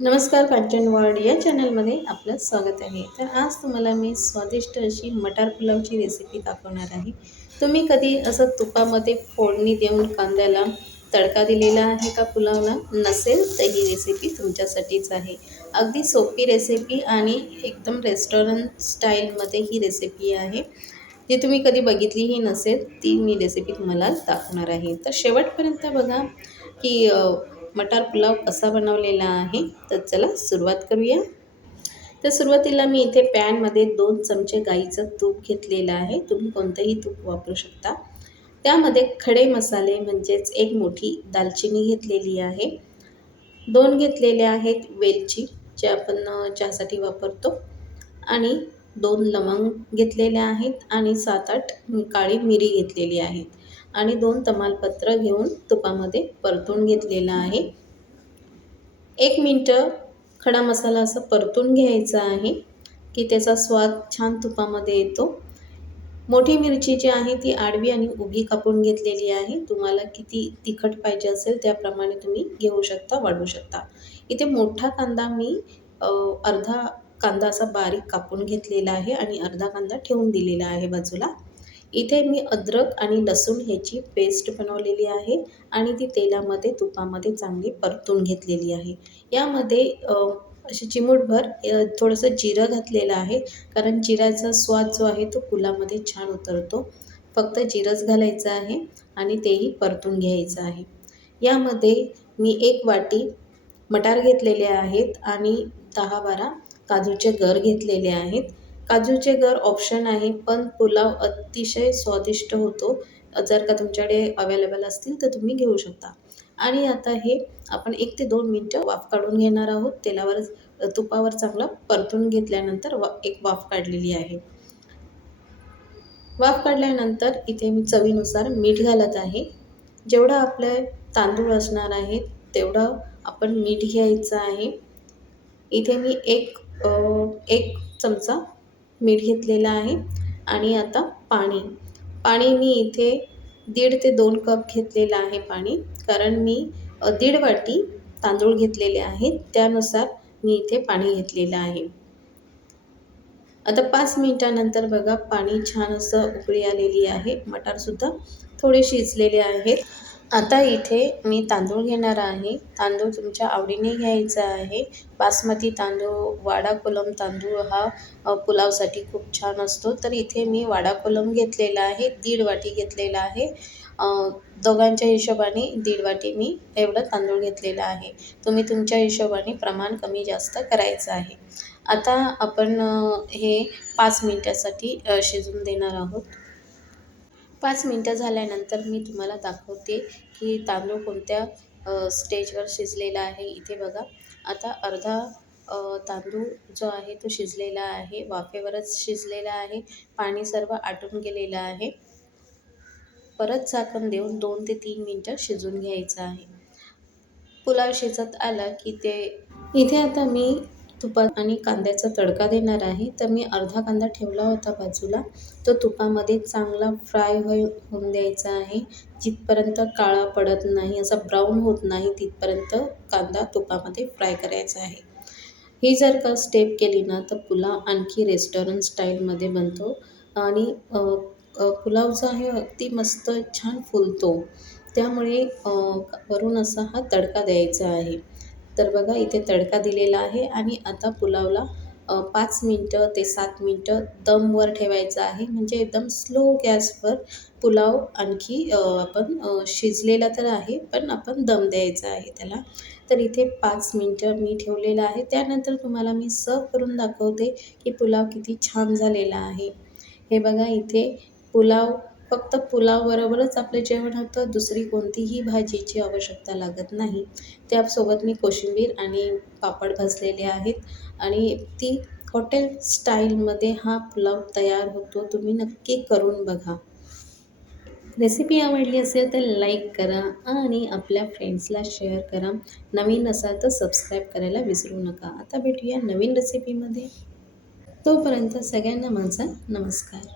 नमस्कार कांचन वर्ल्ड या चॅनलमध्ये आपलं स्वागत आहे. तर आज तुम्हाला मी स्वादिष्ट अशी मटार पुलावची रेसिपी दाखवणार आहे. तुम्ही कधी असं तुपामध्ये फोडणी देऊन कांद्याला तडका दिलेला आहे का पुलावला? नसेल तर ही रेसिपी तुमच्यासाठीच आहे. अगदी सोपी रेसिपी आणि एकदम रेस्टॉरंट स्टाईलमध्ये ही रेसिपी आहे. जी तुम्ही कधी बघितलीही नसेल ती मी रेसिपी तुम्हाला दाखवणार आहे. तर शेवटपर्यंत बघा की मटार पुलाव कसा बनवलेला आहे. तर चला सुरुवात करूया. तर सुरुवातीला मी इथे पॅनमध्ये 2 चमचे गाईचं तूप घेतलेलं आहे. तुम्ही कोणतंही तूप वापरू शकता. त्यामध्ये खडे मसाले म्हणजेच 1 मोठी दालचिनी घेतलेली आहे. 2 घेतलेल्या आहेत वेलची, जे आपण चहासाठी वापरतो आणि 2 लवंग घेतलेल्या आहेत आणि 7-8 काळी मिरी घेतलेली आहेत आणि 2 तमालपत्र घेऊन तुपामध्ये परतून घेतलेलं आहे. 1 मिनिटं खडा मसाला असं परतून घ्यायचा आहे की त्याचा स्वाद छान तुपामध्ये येतो. मोठी मिरची जी आहे ती आडवी आणि उभी कापून घेतलेली आहे. तुम्हाला किती तिखट पाहिजे असेल त्याप्रमाणे तुम्ही घेऊ शकता, वाढवू शकता. इथे मोठा कांदा मी अर्धा कांदा असा बारीक कापून घेतलेला आहे आणि अर्धा कांदा ठेवून दिलेला आहे बाजूला. इथे मी अद्रक आणि लसूण ह्याची पेस्ट बनवलेली आहे आणि ती तेलामध्ये, तुपामध्ये चांगली परतून घेतलेली आहे. यामध्ये अशी चिमूटभर थोडंसं जिरं घातलेलं आहे, कारण जिऱ्याचा स्वाद जो आहे तो पुलावमध्ये छान उतरतो. फक्त जिरंच घालायचं आहे आणि तेही परतून घ्यायचं आहे. यामध्ये मी 1 वाटी मटार घेतलेले आहेत आणि 10-12 काजूचे गर घेतलेले आहेत. काजूचे गर ऑप्शन आहे, पण पुलाव अतिशय स्वादिष्ट होतो. जर का तुमच्याकडे अवेलेबल असतील तर तुम्ही घेऊ शकता. आणि आता हे आपण 1 ते 2 मिनिटं वाफ काढून घेणार आहोत. तुपावर चांगलं परतून घेतल्यानंतर एक वाफ काढलेली आहे. वाफ काढल्यानंतर इथे मी चवीनुसार मीठ घालत आहे. जेवढं आपले तांदूळ असणार आहे तेवढं आपण मीठ घ्यायचं आहे. इथे मी एक चमचा मीठ घेतलेला आहे आणि आता पाणी मी इथे 1.5 ते 2 कप घेतलेलं आहे पाणी. कारण मी 1.5 वाटी तांदूळ घेतलेले आहेत, त्यानुसार मी इथे पाणी घेतलेलं आहे. आता 5 मिनिटानंतर बघा पाणी छान असं उकळी आलेली आहे. मटारसुद्धा थोडे शिजलेले आहेत. आता इथे मी तांदूळ घेणार आहे. तांदूळ तुमच्या आवडीने घ्यायचा आहे. बासमती तांदूळ, वाडा कोलम तांदूळ हा पुलावसाठी खूप छान असतो. तर इथे मी वाडा कोलम घेतलेला आहे. 1.5 वाटी घेतलेला आहे. दोघांच्या हिशोबाने 1.5 वाटी मी एवढं तांदूळ घेतलेलं आहे. तुम्ही तुमच्या हिशोबाने प्रमाण कमी जास्त करायचं आहे. आता आपण हे 5 मिनिटासाठी शिजून देणार आहोत. 5 मिनिटं झाल्यानंतर मी तुम्हाला दाखवते की तांदूळ कोणत्या स्टेजवर शिजलेला आहे. इथे बघा आता अर्धा तांदूळ जो आहे तो शिजलेला आहे. वाफेवरच शिजलेला आहे. पाणी सर्व आटून गेलेलं आहे. परत झाकण देऊन 2 ते 3 मिनिटं शिजवून घ्यायचं आहे. पुलाव शिजत आला की इथे आता मी तुपात आणि कांद्याचा तडका देणार आहे. तर मी अर्धा कांदा ठेवला होता बाजूला. तो तुपामध्ये चांगला फ्राय होऊन द्यायचा आहे. जिथपर्यंत काळा पडत नाही, असा ब्राऊन होत नाही तिथपर्यंत कांदा तुपामध्ये फ्राय करायचा आहे. ही जर का स्टेप केली ना तर पुलाव आणखी रेस्टॉरंट स्टाईलमध्ये बनतो आणि पुलाव जो आहे अगदी मस्त छान फुलतो. त्यामुळे वरून असा हा तडका द्यायचा आहे. तर बघा इथे तडका दिलेला आहे आणि आता पुलावला 5 मिनिटं ते 7 मिनिटं दमवर ठेवायचं आहे. म्हणजे एकदम स्लो गॅसवर पुलाव आणखी आपण शिजलेला तर आहे, पण आपण दम द्यायचा आहे त्याला. तर इथे 5 मिनिटं मी ठेवलेलं आहे. त्यानंतर तुम्हाला मी सर्व्ह करून दाखवते की पुलाव किती छान झालेला आहे. हे बघा इथे फक्त पुलावबरोबरच आपलं जेवण होतं. दुसरी कोणतीही भाजीची आवश्यकता लागत नाही. त्यासोबत मी कोशिंबीर आणि पापड भाजलेले आहेत आणि ती हॉटेल स्टाईलमध्ये हा पुलाव तयार होतो. तुम्ही नक्की करून बघा. रेसिपी आवडली असेल तर लाईक करा आणि आपल्या फ्रेंड्सला शेअर करा. नवीन असाल तर सबस्क्राईब करायला विसरू नका. आता भेटूया नवीन रेसिपीमध्ये. तोपर्यंत सगळ्यांना माझा नमस्कार.